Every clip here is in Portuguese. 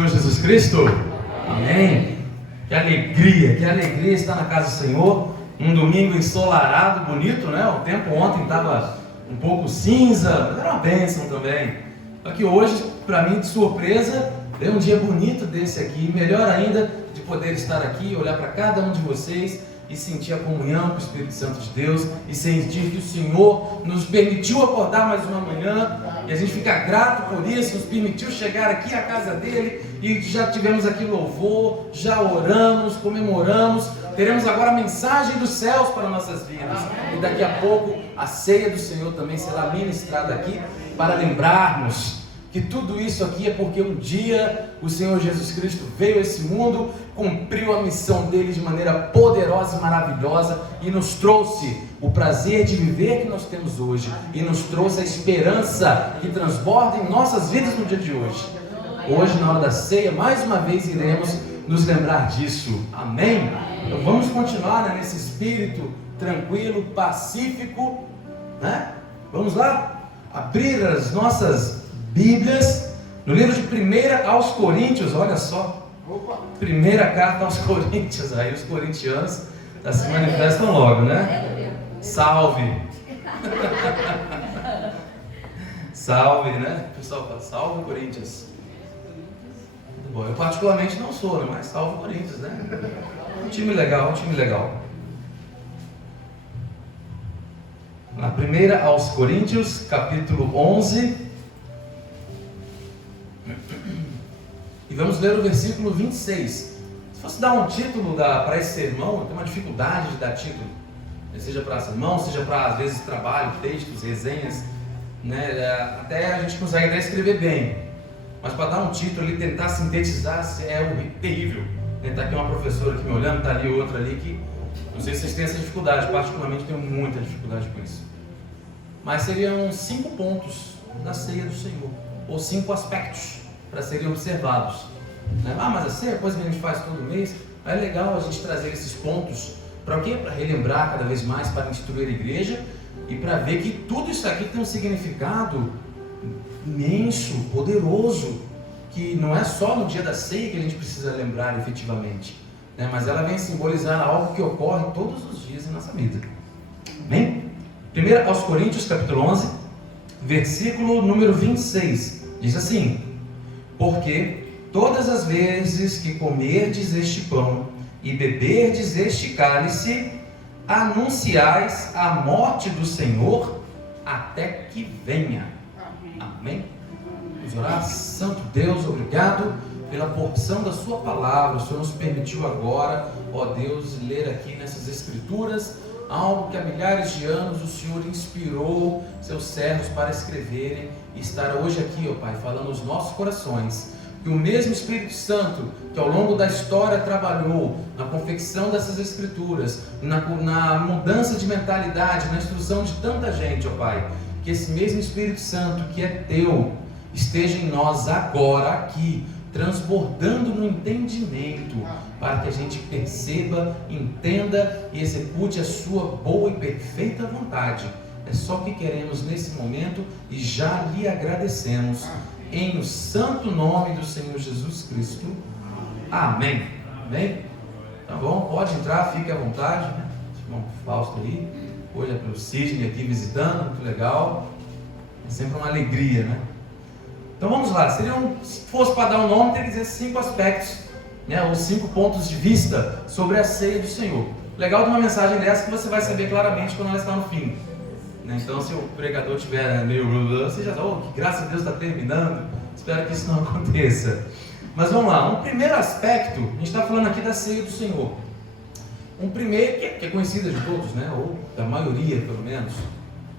Senhor Jesus Cristo? Amém. Que alegria estar na casa do Senhor. Um domingo ensolarado, bonito, né? O tempo ontem estava um pouco cinza, mas era uma bênção também. Só que hoje, para mim, de surpresa, veio um dia bonito desse aqui. Melhor ainda de poder estar aqui, olhar para cada um de vocês e sentir a comunhão com o Espírito Santo de Deus e sentir que o Senhor nos permitiu acordar mais uma manhã e a gente fica grato por isso, nos permitiu chegar aqui à casa dele e já tivemos aqui louvor, já oramos, comemoramos, teremos agora a mensagem dos céus para nossas vidas e daqui a pouco a ceia do Senhor também será ministrada aqui para lembrarmos que tudo isso aqui é porque um dia o Senhor Jesus Cristo veio a esse mundo, cumpriu a missão dele de maneira poderosa e maravilhosa e nos trouxe o prazer de viver que nós temos hoje e nos trouxe a esperança que transborda em nossas vidas no dia de hoje. Hoje, na hora da ceia, mais uma vez iremos nos lembrar disso. Amém? Então vamos continuar, né, nesse espírito tranquilo, pacífico, né? Vamos lá? Abrir as nossas Bíblias, no livro de 1 aos Coríntios, olha só, primeira carta aos Coríntios, aí os corintianos se manifestam logo, né? Salve! Salve, né? O pessoal fala, salve Coríntios. Muito bom, eu particularmente não sou, né? Mas salve Coríntios, né? Um time legal, um time legal. Na 1 aos Coríntios, capítulo 11, e vamos ler o versículo 26. Se fosse dar um título para esse sermão, eu tenho uma dificuldade de dar título, seja para sermão, seja para, às vezes, trabalho, textos, resenhas, né? Até a gente consegue até escrever bem, mas para dar um título e tentar sintetizar é terrível. Está aqui uma professora aqui me olhando, está ali outra ali que, não sei se vocês têm essa dificuldade, particularmente tenho muita dificuldade com isso. Mas seriam 5 pontos da ceia do Senhor, ou 5 aspectos para serem observados. Mas a ceia é coisa que a gente faz todo mês. É legal a gente trazer esses pontos para o quê? Para relembrar cada vez mais, para instruir a igreja e para ver que tudo isso aqui tem um significado imenso, poderoso, que não é só no dia da ceia que a gente precisa lembrar efetivamente, né? Mas ela vem simbolizar algo que ocorre todos os dias em nossa vida. Amém? 1 aos Coríntios, capítulo 11, versículo número 26, diz assim: porque todas as vezes que comerdes este pão e beberdes este cálice, anunciais a morte do Senhor até que venha. Amém? Vamos orar. Santo Deus, obrigado pela porção da sua palavra. O Senhor nos permitiu agora, ó Deus, ler aqui nessas escrituras algo que há milhares de anos o Senhor inspirou seus servos para escreverem e estar hoje aqui, ó Pai, falando aos nossos corações. Que o mesmo Espírito Santo que ao longo da história trabalhou na confecção dessas escrituras, na mudança de mentalidade, na instrução de tanta gente, ó Pai, que esse mesmo Espírito Santo que é teu esteja em nós agora aqui, transbordando no entendimento, para que a gente perceba, entenda e execute a sua boa e perfeita vontade. É só o que queremos nesse momento e já lhe agradecemos. Em o santo nome do Senhor Jesus Cristo. Amém. Amém? Tá bom, pode entrar, fique à vontade, né? Irmão Fausto aí, hoje é para o Sidney aqui visitando, muito legal. É sempre uma alegria, né? Então vamos lá, se fosse para dar um nome, teria que dizer 5 aspectos, né? Ou 5 pontos de vista sobre a ceia do Senhor. Legal de uma mensagem dessa que você vai saber claramente quando ela está no fim. Então, se o pregador estiver meio... você já sabe, que graças a Deus está terminando. Espero que isso não aconteça. Mas vamos lá, um primeiro aspecto, a gente está falando aqui da ceia do Senhor. Um primeiro, que é conhecida de todos, né? Ou da maioria, pelo menos.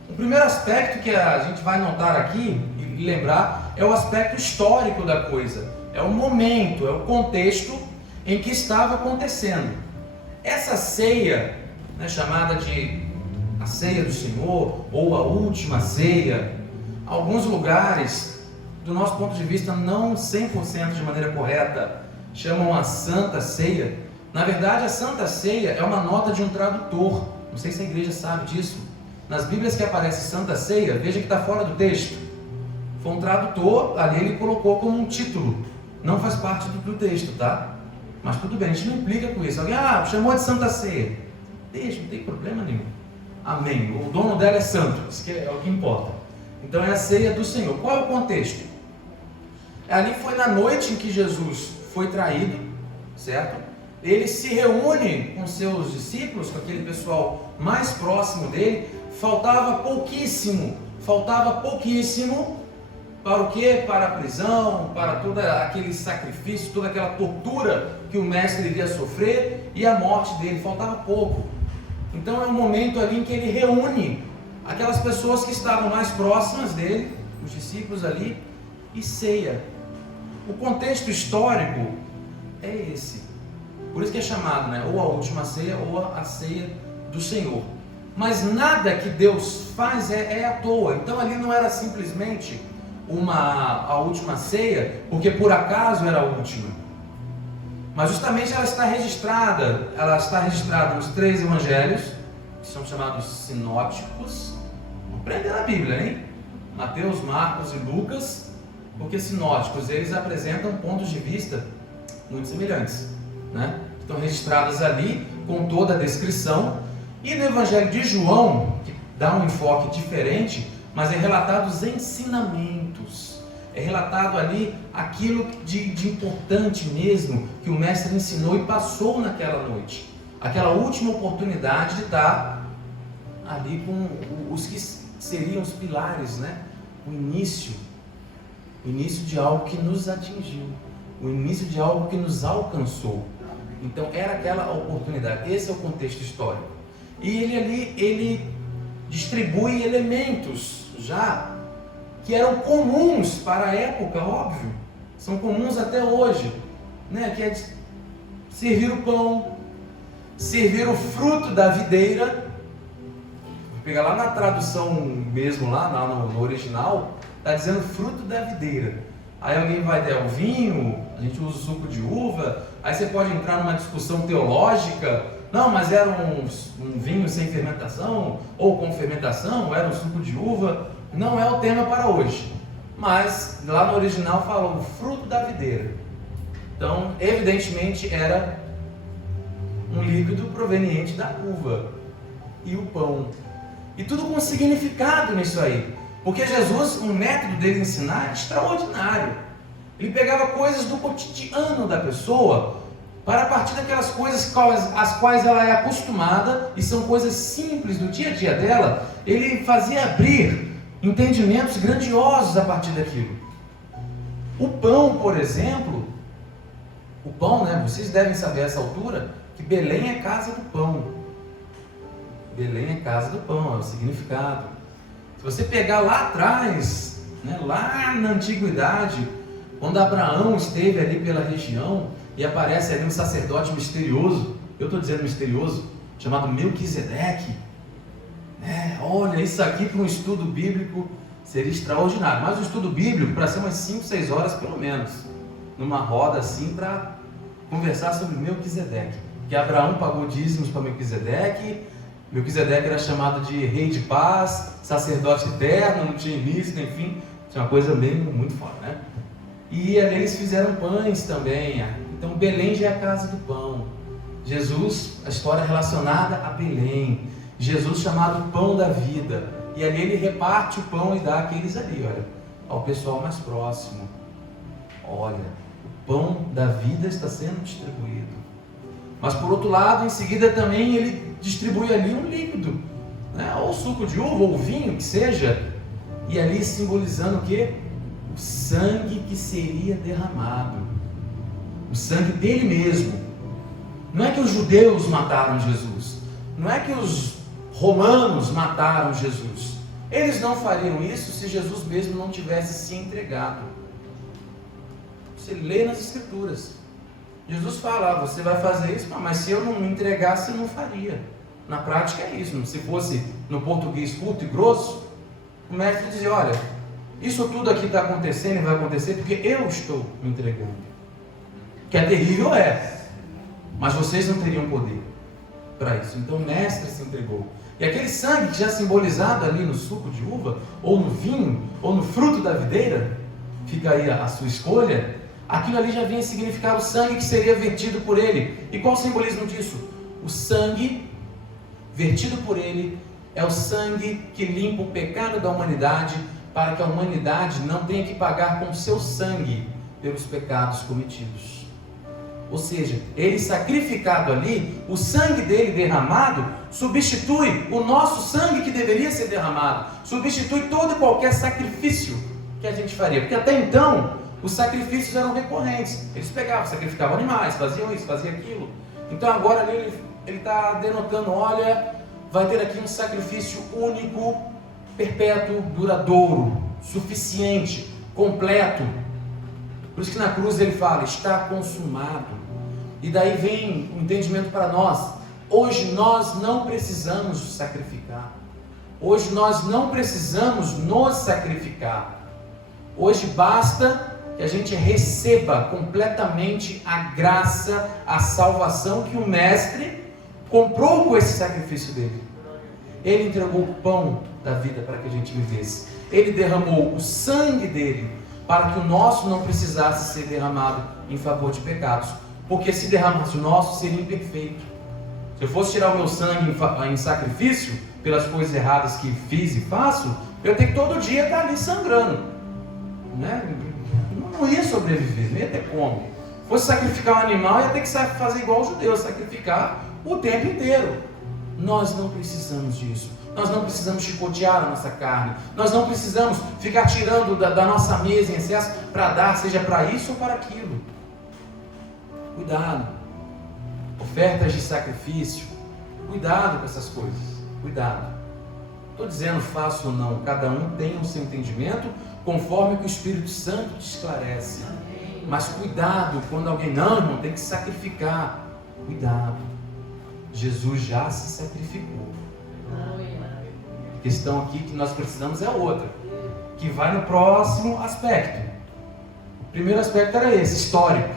Um primeiro aspecto que a gente vai notar aqui e lembrar é o aspecto histórico da coisa. É o momento, é o contexto em que estava acontecendo. Essa ceia, né, chamada de a ceia do Senhor, ou a última ceia, alguns lugares, do nosso ponto de vista, não 100% de maneira correta, chamam a Santa Ceia. Na verdade, a Santa Ceia é uma nota de um tradutor. Não sei se a igreja sabe disso. Nas Bíblias que aparece Santa Ceia, veja que está fora do texto. Foi um tradutor, ali ele colocou como um título. Não faz parte do texto, tá? Mas tudo bem, a gente não implica com isso. Alguém, chamou de Santa Ceia. Deixa, não tem problema nenhum. Amém. O dono dela é santo, isso que é o que importa. Então é a ceia do Senhor. Qual é o contexto? Ali foi na noite em que Jesus foi traído, certo? Ele se reúne com seus discípulos, com aquele pessoal mais próximo dele. Faltava pouquíssimo para o quê? Para a prisão, para todo aquele sacrifício, toda aquela tortura que o mestre iria sofrer e a morte dele. Faltava pouco. Então é um momento ali em que ele reúne aquelas pessoas que estavam mais próximas dele, os discípulos ali, e ceia. O contexto histórico é esse. Por isso que é chamado, ou a última ceia ou a ceia do Senhor. Mas nada que Deus faz é à toa. Então ali não era simplesmente a última ceia, porque por acaso era a última. Mas justamente ela está registrada nos 3 evangelhos, que são chamados sinóticos. Vamos aprender na Bíblia, hein? Mateus, Marcos e Lucas, porque sinóticos, eles apresentam pontos de vista muito semelhantes, Estão registradas ali com toda a descrição. E no Evangelho de João, que dá um enfoque diferente, mas é relatado os ensinamentos, é relatado ali aquilo de importante mesmo que o mestre ensinou e passou naquela noite, aquela última oportunidade de estar ali com os que seriam os pilares, o início de algo que nos atingiu, o início de algo que nos alcançou. Então era aquela oportunidade. Esse é o contexto histórico. E ele distribui elementos já que eram comuns para a época, óbvio, são comuns até hoje, que é servir o pão, servir o fruto da videira. Vou pegar lá na tradução mesmo, lá no original, está dizendo fruto da videira. Aí alguém vai dar o vinho, a gente usa o suco de uva, aí você pode entrar numa discussão teológica. Não, mas era um vinho sem fermentação, ou com fermentação, era um suco de uva. Não é o tema para hoje. Mas lá no original fala o fruto da videira. Então, evidentemente, era um líquido proveniente da uva. E o pão. E tudo com significado nisso aí. Porque Jesus, o método dele ensinar é extraordinário. Ele pegava coisas do cotidiano da pessoa, para a partir daquelas coisas às quais ela é acostumada, e são coisas simples do dia a dia dela, ele fazia abrir entendimentos grandiosos a partir daquilo. O pão, por exemplo, vocês devem saber a essa altura, que Belém é casa do pão. Belém é casa do pão, é o significado. Se você pegar lá atrás, lá na antiguidade, quando Abraão esteve ali pela região, e aparece ali um sacerdote misterioso, eu estou dizendo misterioso, chamado Melquisedeque. Olha, isso aqui para um estudo bíblico seria extraordinário. Mas o estudo bíblico, para ser umas 5, 6 horas pelo menos, numa roda assim, para conversar sobre Melquisedeque. Que Abraão pagou dízimos para Melquisedeque. Melquisedeque era chamado de rei de paz, sacerdote eterno, não tinha início, enfim, tinha uma coisa mesmo muito forte, E ali eles fizeram pães também. Então Belém já é a casa do pão. Jesus, a história relacionada a Belém. Jesus chamado pão da vida. E ali ele reparte o pão e dá àqueles ali, ao pessoal mais próximo. Olha, o pão da vida está sendo distribuído. Mas por outro lado, em seguida também ele distribui ali um líquido, ou suco de uva, ou vinho, que seja. E ali simbolizando o quê? O sangue que seria derramado, o sangue dele mesmo. Não é que os judeus mataram Jesus, não é que os romanos mataram Jesus. Eles não fariam isso se Jesus mesmo não tivesse se entregado. Você lê nas Escrituras, Jesus fala, você vai fazer isso, mas se eu não me entregasse, eu não faria. Na prática é isso. Se fosse no português curto e grosso, o mestre dizia, olha, isso tudo aqui está acontecendo e vai acontecer porque eu estou me entregando. Que é terrível, mas vocês não teriam poder para isso. Então o mestre se entregou. E aquele sangue que já simbolizado ali no suco de uva, ou no vinho, ou no fruto da videira, fica aí a sua escolha. Aquilo ali já vinha significar o sangue que seria vertido por ele. E qual o simbolismo disso? O sangue vertido por ele é o sangue que limpa o pecado da humanidade, para que a humanidade não tenha que pagar com seu sangue pelos pecados cometidos. Ou seja, ele sacrificado ali, o sangue dele derramado, substitui o nosso sangue que deveria ser derramado, substitui todo e qualquer sacrifício que a gente faria, porque até então, os sacrifícios eram recorrentes, eles pegavam, sacrificavam animais, faziam isso, faziam aquilo. Então agora ali ele está denotando, olha, vai ter aqui um sacrifício único, perpétuo, duradouro, suficiente, completo. Por isso que na cruz ele fala, está consumado. E daí vem o entendimento para nós. Hoje nós não precisamos sacrificar. Hoje nós não precisamos nos sacrificar. Hoje basta que a gente receba completamente a graça, a salvação que o Mestre comprou com esse sacrifício dele. Ele entregou o pão da vida para que a gente vivesse. Ele derramou o sangue dele para que o nosso não precisasse ser derramado em favor de pecados. Porque se derramasse o nosso, seria imperfeito. Se eu fosse tirar o meu sangue em sacrifício, pelas coisas erradas que fiz e faço, eu tenho que todo dia estar ali sangrando, né? Não ia sobreviver, não ia ter como. Se fosse sacrificar um animal, ia ter que fazer igual os judeus, sacrificar o tempo inteiro. Nós não precisamos disso. Nós não precisamos chicotear a nossa carne. Nós não precisamos ficar tirando da nossa mesa em excesso para dar, seja para isso ou para aquilo. Cuidado. Ofertas de sacrifício. Cuidado com essas coisas. Cuidado. Estou dizendo faço ou não. Cada um tem o seu entendimento conforme que o Espírito Santo te esclarece. Mas cuidado quando alguém, não, irmão, tem que sacrificar. Cuidado. Jesus já se sacrificou. A questão aqui que nós precisamos é outra, que vai no próximo aspecto. O primeiro aspecto era esse, histórico.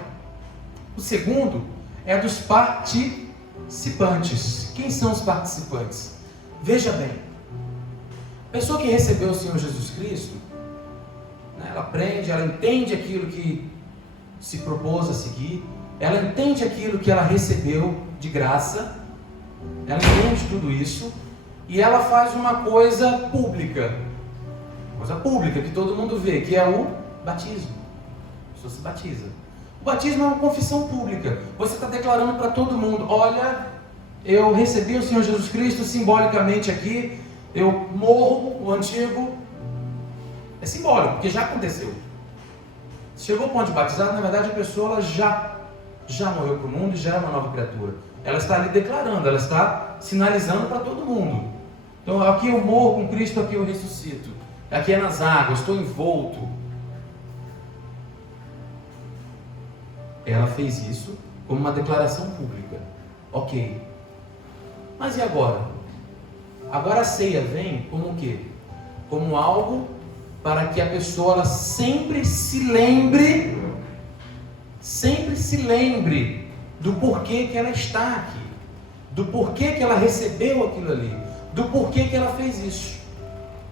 O segundo é dos participantes. Quem são os participantes? Veja bem, a pessoa que recebeu o Senhor Jesus Cristo, né, ela aprende, ela entende aquilo que se propôs a seguir, ela entende aquilo que ela recebeu de graça, ela entende tudo isso, e ela faz uma coisa pública, que todo mundo vê, que é o batismo. A pessoa se batiza. O batismo é uma confissão pública. Você está declarando para todo mundo, olha, eu recebi o Senhor Jesus Cristo simbolicamente aqui, eu morro, o antigo. É simbólico, porque já aconteceu. Chegou ao ponto de batizar, na verdade a pessoa ela já morreu para o mundo e já é uma nova criatura. Ela está ali declarando, ela está sinalizando para todo mundo. Então aqui eu morro com Cristo, aqui eu ressuscito. Aqui é nas águas, estou envolto. Ela fez isso como uma declaração pública. Ok. Mas e agora? Agora a ceia vem como o quê? Como algo para que a pessoa ela sempre se lembre do porquê que ela está aqui, do porquê que ela recebeu aquilo ali, do porquê que ela fez isso.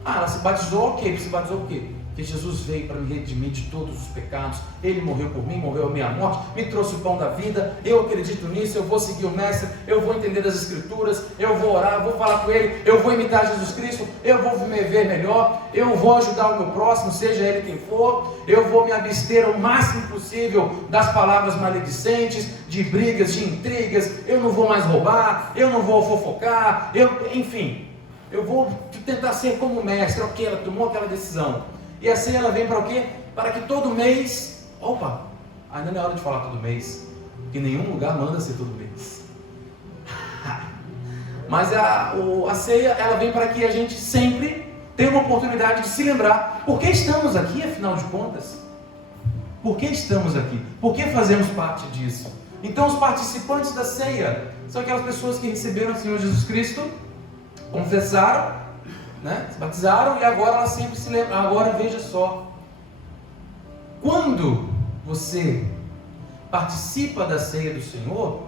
Ela se batizou, ok, se batizou por quê? Porque Jesus veio para me redimir de todos os pecados, Ele morreu por mim, morreu a minha morte, me trouxe o pão da vida, eu acredito nisso, eu vou seguir o Mestre, eu vou entender as Escrituras, eu vou orar, vou falar com Ele, eu vou imitar Jesus Cristo, eu vou me ver melhor, eu vou ajudar o meu próximo, seja ele quem for, eu vou me abster o máximo possível das palavras maledicentes, de brigas, de intrigas, eu não vou mais roubar, eu não vou fofocar, enfim, eu vou tentar ser como o Mestre, ok, ela tomou aquela decisão. E assim ela vem para o quê? Para que todo mês, ainda não é hora de falar todo mês, porque nenhum lugar manda ser todo mês. Mas a ceia, ela vem para que a gente sempre tenha uma oportunidade de se lembrar, por que estamos aqui, afinal de contas? Por que estamos aqui? Por que fazemos parte disso? Então os participantes da ceia são aquelas pessoas que receberam o Senhor Jesus Cristo, confessaram, né? Se batizaram e agora ela sempre se lembra. Agora veja só, quando você participa da ceia do Senhor,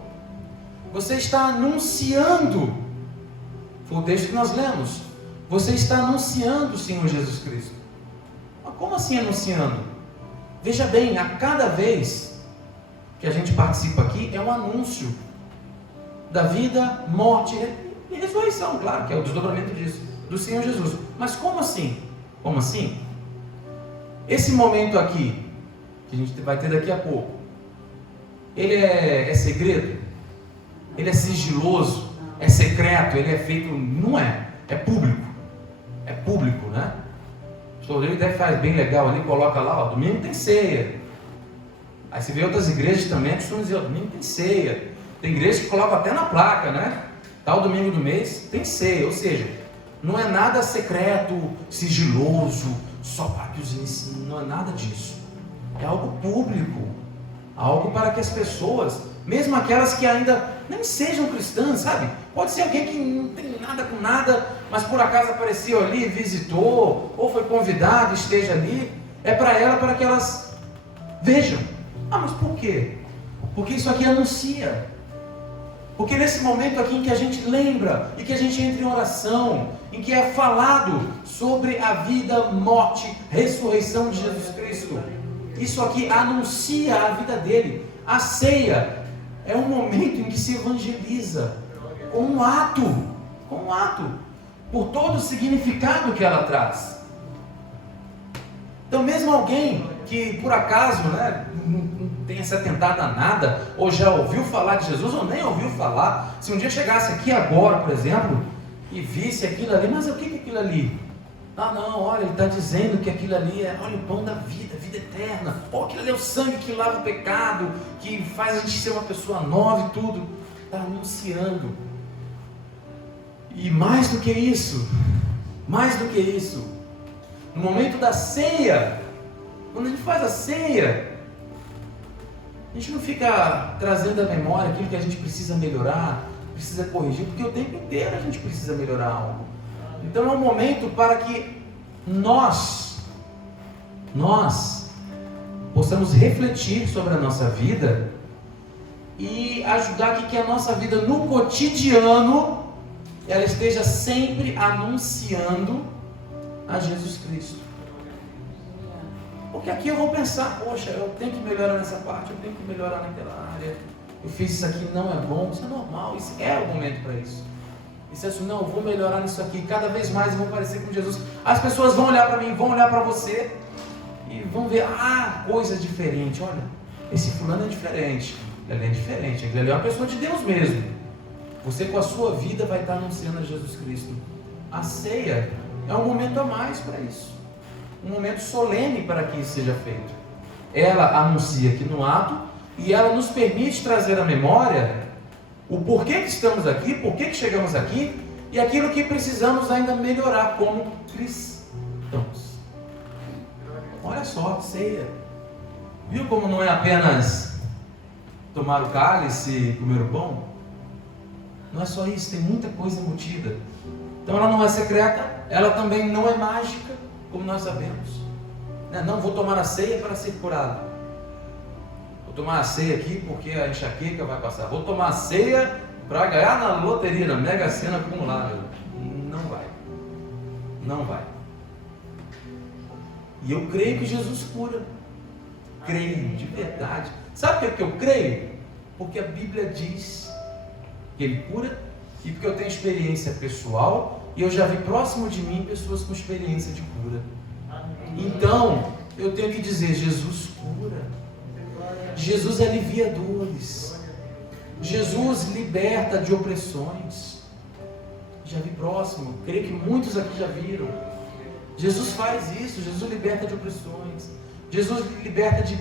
você está anunciando, foi o texto que nós lemos, você está anunciando o Senhor Jesus Cristo. Mas como assim anunciando? Veja bem, a cada vez que a gente participa aqui é um anúncio da vida, morte e ressurreição, claro, que é o desdobramento disso, do Senhor Jesus. Mas como assim? Como assim? Esse momento aqui, que a gente vai ter daqui a pouco, ele é segredo? Ele é sigiloso? É secreto? Ele é feito? Não é. É público. É público, né? O pastor Rodrigo até faz bem legal ali, coloca lá, ó, domingo tem ceia. Aí você vê outras igrejas também, costumam dizer, ó, domingo tem ceia. Tem igreja que coloca até na placa, né? Tal domingo do mês tem ceia. Ou seja, não é nada secreto, sigiloso, só para que os ensinem. Não é nada disso. É algo público. Algo para que as pessoas, mesmo aquelas que ainda nem sejam cristãs, sabe? Pode ser alguém que não tem nada com nada, mas por acaso apareceu ali, visitou, ou foi convidado, esteja ali. É para ela, para que elas vejam. Ah, mas por quê? Porque isso aqui anuncia. Porque nesse momento aqui em que a gente lembra, e que a gente entra em oração, em que é falado sobre a vida, morte, ressurreição de Jesus Cristo, isso aqui anuncia a vida dele. A ceia é um momento em que se evangeliza, com um ato, por todo o significado que ela traz. Então mesmo alguém que por acaso, né, não tenha se atentado a nada, ou já ouviu falar de Jesus, ou nem ouviu falar, se um dia chegasse aqui agora, por exemplo, e visse aquilo ali, mas o que é aquilo ali? Ah não, olha, ele está dizendo que aquilo ali é, olha, o pão da vida, vida eterna, oh, aquilo ali é o sangue que lava o pecado, que faz a gente ser uma pessoa nova e tudo, está anunciando. E mais do que isso, no momento da ceia, quando a gente faz a ceia, a gente não fica trazendo à memória aquilo que a gente precisa melhorar, precisa corrigir, porque o tempo inteiro a gente precisa melhorar algo. Então é um momento para que nós possamos refletir sobre a nossa vida e ajudar que a nossa vida no cotidiano ela esteja sempre anunciando a Jesus Cristo. Porque aqui eu vou pensar, poxa, eu tenho que melhorar nessa parte, eu tenho que melhorar naquela área, eu fiz isso aqui, não é bom, isso é normal, isso é o momento para isso. Isso é assim, não, eu vou melhorar nisso aqui, cada vez mais eu vou parecer com Jesus. As pessoas vão olhar para mim, vão olhar para você e vão ver, coisa diferente, olha, esse fulano é diferente, ele é diferente, ele é uma pessoa de Deus mesmo. Você com a sua vida vai estar anunciando a Jesus Cristo. A ceia é um momento a mais para isso, um momento solene para que isso seja feito. Ela anuncia aqui no ato e ela nos permite trazer à memória o porquê que estamos aqui, porquê que chegamos aqui e aquilo que precisamos ainda melhorar como cristãos. Olha só, ceia. Viu como não é apenas tomar o cálice e comer o pão? Não é só isso, tem muita coisa embutida. Então ela não é secreta, ela também não é mágica, como nós sabemos. Não vou tomar a ceia para ser curado. Vou tomar a ceia aqui porque a enxaqueca vai passar. Vou tomar a ceia para ganhar na loteria, na Mega Sena acumulável. Não vai. E eu creio que Jesus cura. Creio, de verdade. Sabe por que eu creio? Porque a Bíblia diz que Ele cura e porque eu tenho experiência pessoal e eu já vi próximo de mim pessoas com experiência de cura. Então, eu tenho que dizer, Jesus cura. Jesus alivia dores. Jesus liberta de opressões. Já vi próximo, creio que muitos aqui já viram. Jesus faz isso, Jesus liberta de opressões. Jesus liberta de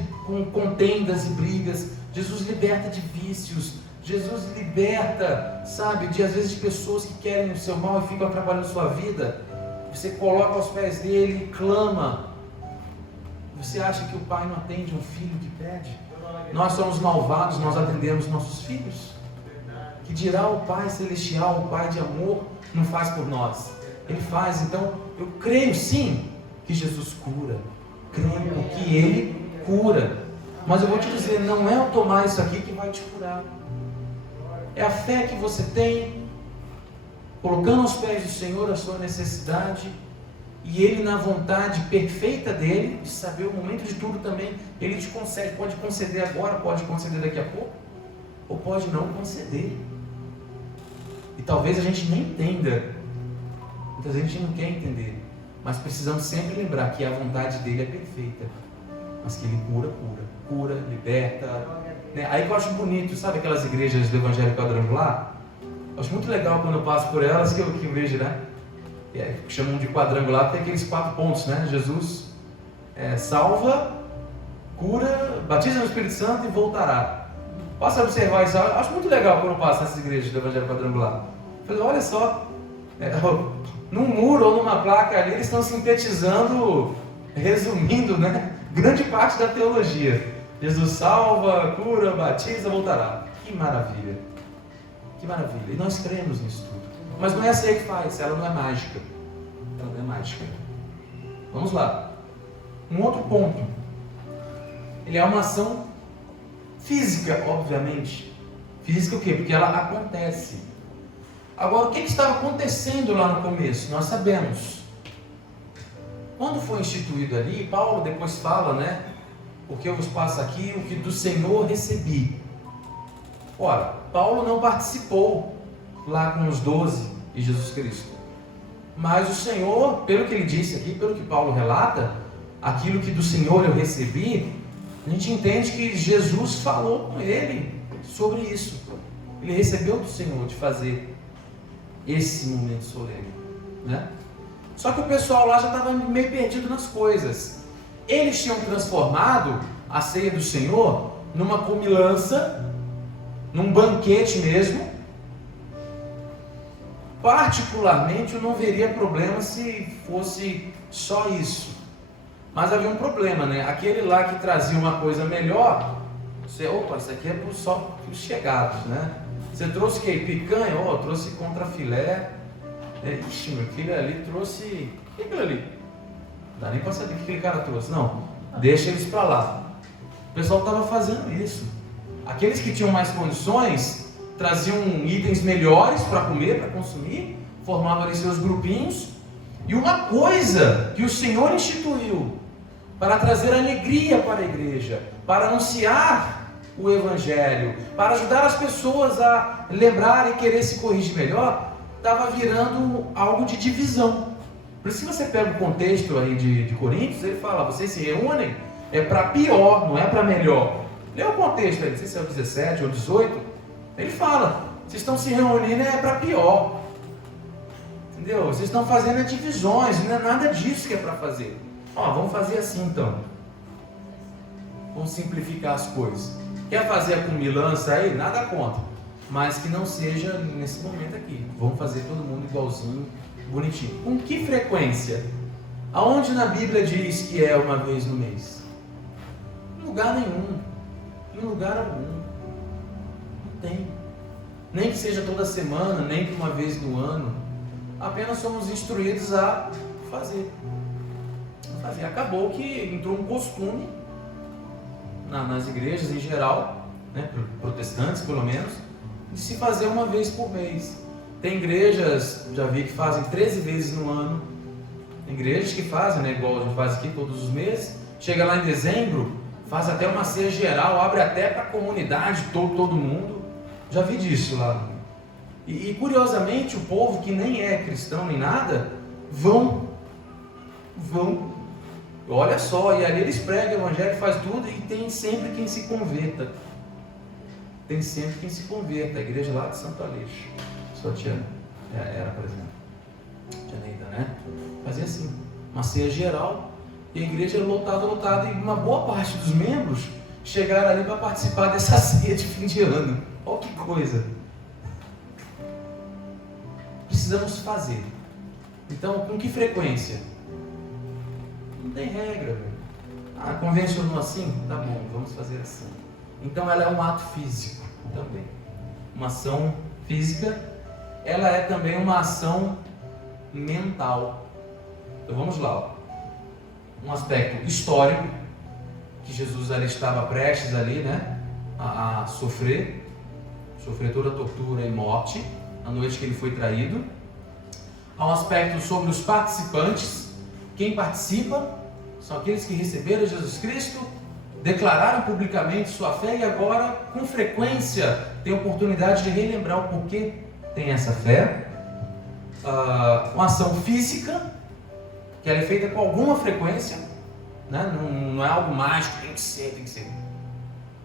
contendas e brigas. Jesus liberta de vícios. Jesus liberta, sabe, de às vezes de pessoas que querem o seu mal e ficam atrapalhando a sua vida. Você coloca aos pés dele e clama. Você acha que o pai não atende um filho que pede? Nós somos malvados, nós atendemos nossos filhos. Que dirá o Pai Celestial, o Pai de amor, não faz por nós? Ele faz. Então eu creio sim que Jesus cura. Creio que Ele cura. Mas eu vou te dizer, não é eu tomar isso aqui que vai te curar. É a fé que você tem, colocando aos pés do Senhor a sua necessidade e Ele, na vontade perfeita dEle, de saber o momento de tudo também, Ele te concede, pode conceder agora, pode conceder daqui a pouco, ou pode não conceder. E talvez a gente nem entenda, muitas vezes a gente não quer entender, mas precisamos sempre lembrar que a vontade dEle é perfeita, mas que Ele cura, liberta, né? Aí que eu acho bonito, sabe aquelas igrejas do Evangelho Quadrangular? Eu acho muito legal quando eu passo por elas que eu vejo, né? Que chamam de quadrangular, tem aqueles 4 pontos, né? Jesus salva, cura, batiza no Espírito Santo e voltará. Passa a observar isso. Eu acho muito legal quando eu passo nessas igrejas do Evangelho Quadrangular. Eu falei, olha só, num muro ou numa placa ali, eles estão sintetizando, resumindo, né? Grande parte da teologia. Jesus salva, cura, batiza, voltará. Que maravilha! Que maravilha! E nós cremos nisso tudo. Mas não é essa aí que faz, ela não é mágica. Ela não é mágica. Vamos lá. Um outro ponto. Ele é uma ação física, obviamente. Física o quê? Porque ela acontece. Agora, o que estava acontecendo lá no começo? Nós sabemos. Quando foi instituído ali, Paulo depois fala, né? Porque eu vos passo aqui o que do Senhor recebi. Ora, Paulo não participou lá com os 12 e Jesus Cristo. Mas o Senhor, pelo que ele disse aqui, pelo que Paulo relata, aquilo que do Senhor eu recebi, a gente entende que Jesus falou com ele sobre isso. Ele recebeu do Senhor de fazer esse momento solene, né? Só que o pessoal lá já estava meio perdido nas coisas. Eles tinham transformado a ceia do Senhor numa comilança, num banquete mesmo. Particularmente, eu não veria problema se fosse só isso. Mas havia um problema, né? Aquele lá que trazia uma coisa melhor, você, opa, isso aqui é só para os chegados, né? Você trouxe o quê? Picanha? Oh, trouxe contrafilé. Ixi, meu filho ali trouxe... O que é aquilo ali? Não dá nem para saber o que aquele cara trouxe. Não, deixa eles para lá. O pessoal estava fazendo isso. Aqueles que tinham mais condições traziam itens melhores para comer, para consumir, formavam ali seus grupinhos. E uma coisa que o Senhor instituiu para trazer alegria para a igreja, para anunciar o Evangelho, para ajudar as pessoas a lembrar e querer se corrigir melhor, estava virando algo de divisão. Por isso, se você pega o contexto aí de Coríntios, ele fala, vocês se reúnem, é para pior, não é para melhor. Lê o contexto aí, não sei se é o 17 ou 18, ele fala, vocês estão se reunindo é para pior. Entendeu? Vocês estão fazendo divisões, não é nada disso que é para fazer. Vamos fazer assim então. Vamos simplificar as coisas. Quer fazer a comilança aí? Nada contra. Mas que não seja nesse momento aqui. Vamos fazer todo mundo igualzinho, bonitinho. Com que frequência? Aonde na Bíblia diz que é uma vez no mês? Em lugar nenhum. Em lugar algum. Não tem. Nem que seja toda semana, nem que uma vez no ano. Apenas somos instruídos a fazer. Acabou que entrou um costume nas igrejas em geral, né, protestantes pelo menos, de se fazer uma vez por mês. Tem igrejas, já vi, que fazem 13 vezes no ano. Tem igrejas que fazem, né, igual a gente faz aqui todos os meses. Chega lá em dezembro, faz até uma ceia geral, abre até para a comunidade, todo mundo. Já vi disso lá. E curiosamente, o povo que nem é cristão nem nada, vão. Olha só, e ali eles pregam o Evangelho, faz tudo, e tem sempre quem se converta. A igreja lá de Santo Aleixo. Sua tia era, por exemplo. Tia Neida, né? Fazia assim, uma ceia geral, e a igreja era lotada, e uma boa parte dos membros chegaram ali para participar dessa ceia de fim de ano. Olha que coisa! Precisamos fazer. Então, com que frequência? Não tem regra, velho. Convencionou assim? Tá bom, vamos fazer assim. Então ela é um ato físico também. Uma ação física, ela é também uma ação mental. Então vamos lá. Um aspecto histórico, que Jesus ali estava prestes ali, né, a sofrer toda a tortura e morte, a noite que ele foi traído. Há um aspecto sobre os participantes, Quem participa são aqueles que receberam Jesus Cristo, declararam publicamente sua fé e agora, com frequência, têm oportunidade de relembrar o porquê tem essa fé. Uma ação física, que ela é feita com alguma frequência, né? Não é algo mágico, tem que ser.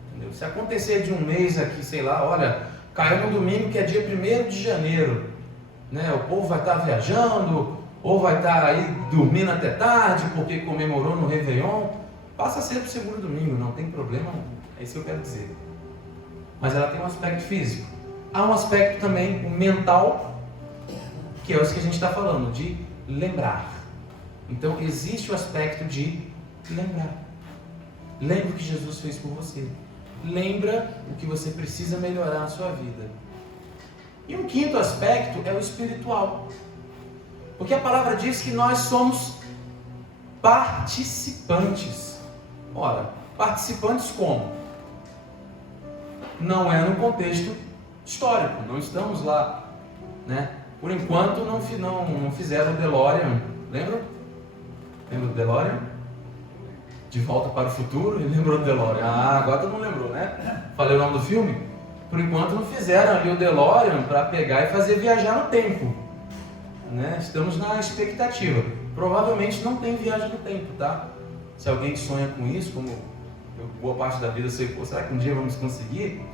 Entendeu? Se acontecer de um mês aqui, sei lá, olha, caiu no domingo que é dia 1º de janeiro, né? O povo vai estar viajando, ou vai estar aí dormindo até tarde, porque comemorou no Réveillon, passa a ser para o segundo domingo, não tem problema, é isso que eu quero dizer. Mas ela tem um aspecto físico. Há um aspecto também mental, que é isso que a gente está falando, de lembrar. Então existe o aspecto de lembrar. Lembra o que Jesus fez por você. Lembra o que você precisa melhorar na sua vida. E um quinto aspecto é o espiritual. Porque a palavra diz que nós somos participantes. Ora, participantes como? Não é no contexto histórico, não estamos lá, né? Por enquanto não fizeram o DeLorean, lembra? Lembra do DeLorean? De Volta para o Futuro, ele lembrou do DeLorean. Agora todo mundo lembrou, né? Falei o nome do filme? Por enquanto não fizeram ali o DeLorean para pegar e fazer viajar no tempo, né? Estamos na expectativa. Provavelmente não tem viagem no tempo, tá? Se alguém sonha com isso, como boa parte da vida eu sei, será que um dia vamos conseguir?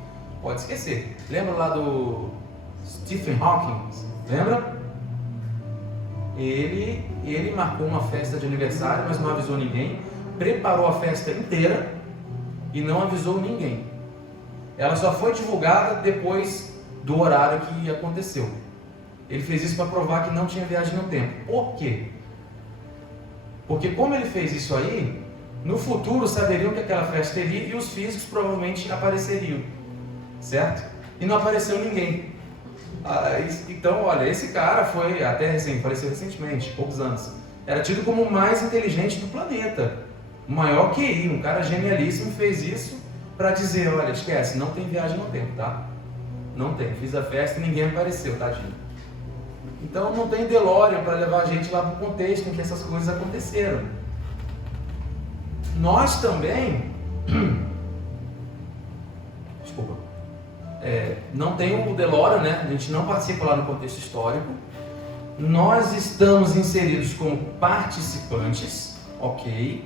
Pode esquecer. Lembra lá do Stephen Hawking? Lembra? Ele marcou uma festa de aniversário, mas não avisou ninguém. Preparou a festa inteira e não avisou ninguém. Ela só foi divulgada depois do horário que aconteceu. Ele fez isso para provar que não tinha viagem no tempo. Por quê? Porque como ele fez isso aí, no futuro saberiam que aquela festa teria e os físicos provavelmente apareceriam, certo? E não apareceu ninguém. Então, olha, esse cara foi até faleceu recentemente, poucos anos. Era tido como o mais inteligente do planeta, o maior QI, um cara genialíssimo, fez isso para dizer, olha, esquece, não tem viagem no tempo, tá? Não tem, fiz a festa e ninguém apareceu, tadinho. Então não tem DeLorean para levar a gente lá para o contexto em que essas coisas aconteceram. Nós também, não tem o DeLorean, né? A gente não participa lá no contexto histórico. Nós estamos inseridos como participantes, ok.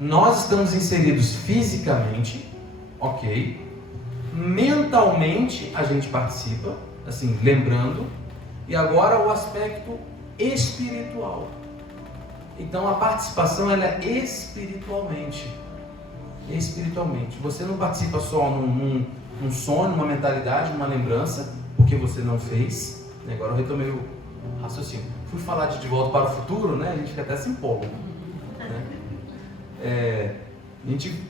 Nós estamos inseridos fisicamente, ok. Mentalmente a gente participa, assim, lembrando. E agora o aspecto espiritual. Então a participação ela é espiritualmente. Você não participa só num sonho, numa mentalidade, numa lembrança, porque você não fez. Agora eu retomei o raciocínio. Fui falar de Volta para o Futuro, né? A gente fica até se empolga, né? A gente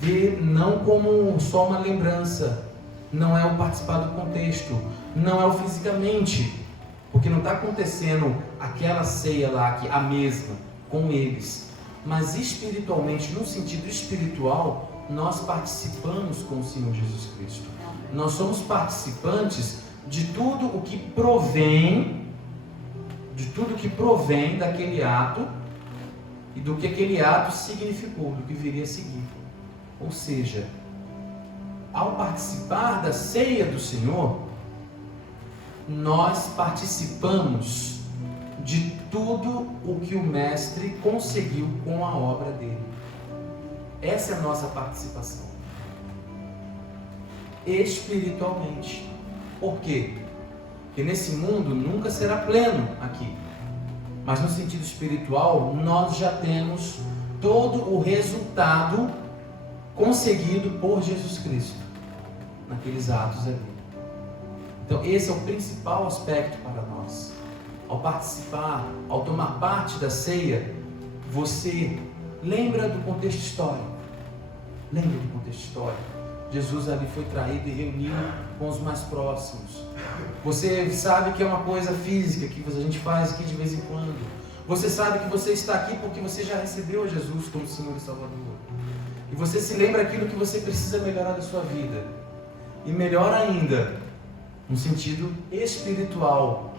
vê não como só uma lembrança, não é o participar do contexto, não é o fisicamente, porque não está acontecendo aquela ceia lá, a mesma, com eles, mas espiritualmente, no sentido espiritual, nós participamos com o Senhor Jesus Cristo. Nós somos participantes de tudo o que provém, daquele ato e do que aquele ato significou, do que viria a seguir. Ou seja, ao participar da ceia do Senhor, nós participamos de tudo o que o Mestre conseguiu com a obra dele. Essa é a nossa participação. Espiritualmente. Por quê? Porque nesse mundo nunca será pleno aqui. Mas no sentido espiritual, nós já temos todo o resultado conseguido por Jesus Cristo naqueles atos ali. Então esse é o principal aspecto para nós. Ao participar, ao tomar parte da ceia, você lembra do contexto histórico. Jesus ali foi traído e reunido com os mais próximos. Você sabe que é uma coisa física que a gente faz aqui de vez em quando. Você sabe que você está aqui porque você já recebeu Jesus como Senhor e Salvador. E você se lembra aquilo que você precisa melhorar da sua vida. E melhor ainda, no sentido espiritual,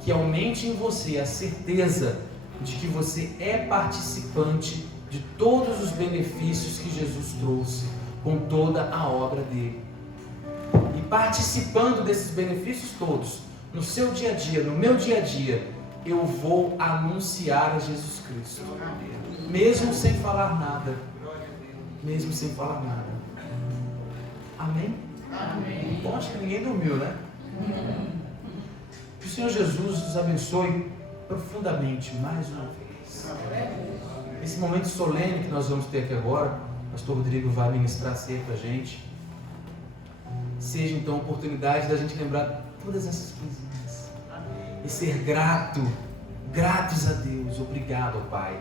que aumente em você a certeza de que você é participante de todos os benefícios que Jesus trouxe com toda a obra dele. E participando desses benefícios todos, no seu dia a dia, no meu dia a dia, eu vou anunciar a Jesus Cristo, mesmo sem falar nada, mesmo sem falar nada. Amém? Amém. Bom, acho que ninguém dormiu, né? Que o Senhor Jesus nos abençoe profundamente mais uma vez. Esse momento solene que nós vamos ter aqui agora, o pastor Rodrigo vai ministrar ceia para a gente, seja então a oportunidade da gente lembrar todas essas coisinhas e ser gratos a Deus. Obrigado, Pai.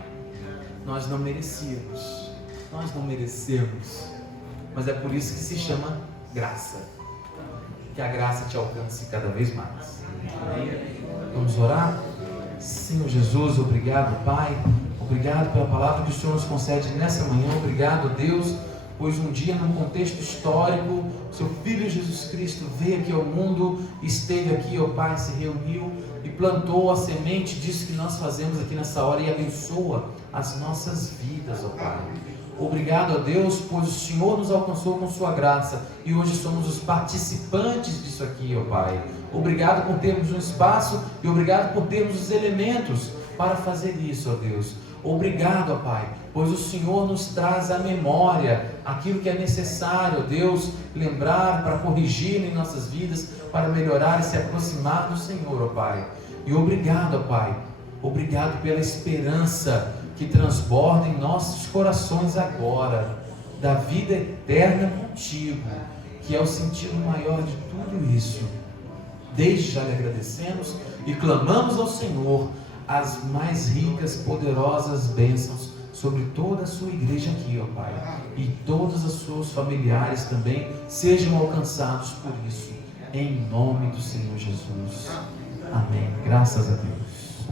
Nós não merecemos, mas é por isso que se chama graça. Que a graça te alcance cada vez mais. Amém? Vamos orar? Senhor Jesus, obrigado, Pai. Obrigado pela palavra que o Senhor nos concede nessa manhã. Obrigado, Deus, pois um dia, num contexto histórico, seu Filho Jesus Cristo veio aqui ao mundo, esteve aqui, ó Pai, se reuniu e plantou a semente disso que nós fazemos aqui nessa hora e abençoa as nossas vidas, ó Pai. Obrigado a Deus, pois o Senhor nos alcançou com sua graça e hoje somos os participantes disso aqui, ó Pai. Obrigado por termos um espaço e obrigado por termos os elementos para fazer isso, ó Deus. Obrigado, ó Pai, pois o Senhor nos traz à memória aquilo que é necessário, ó Deus, lembrar para corrigir em nossas vidas, para melhorar e se aproximar do Senhor, ó Pai. E obrigado, ó Pai, obrigado pela esperança que transborda em nossos corações agora, da vida eterna contigo, que é o sentido maior de tudo isso. Desde já lhe agradecemos e clamamos ao Senhor as mais ricas, poderosas bênçãos sobre toda a sua igreja aqui, ó Pai, e todos os seus familiares também sejam alcançados por isso, em nome do Senhor Jesus. Amém. Graças a Deus.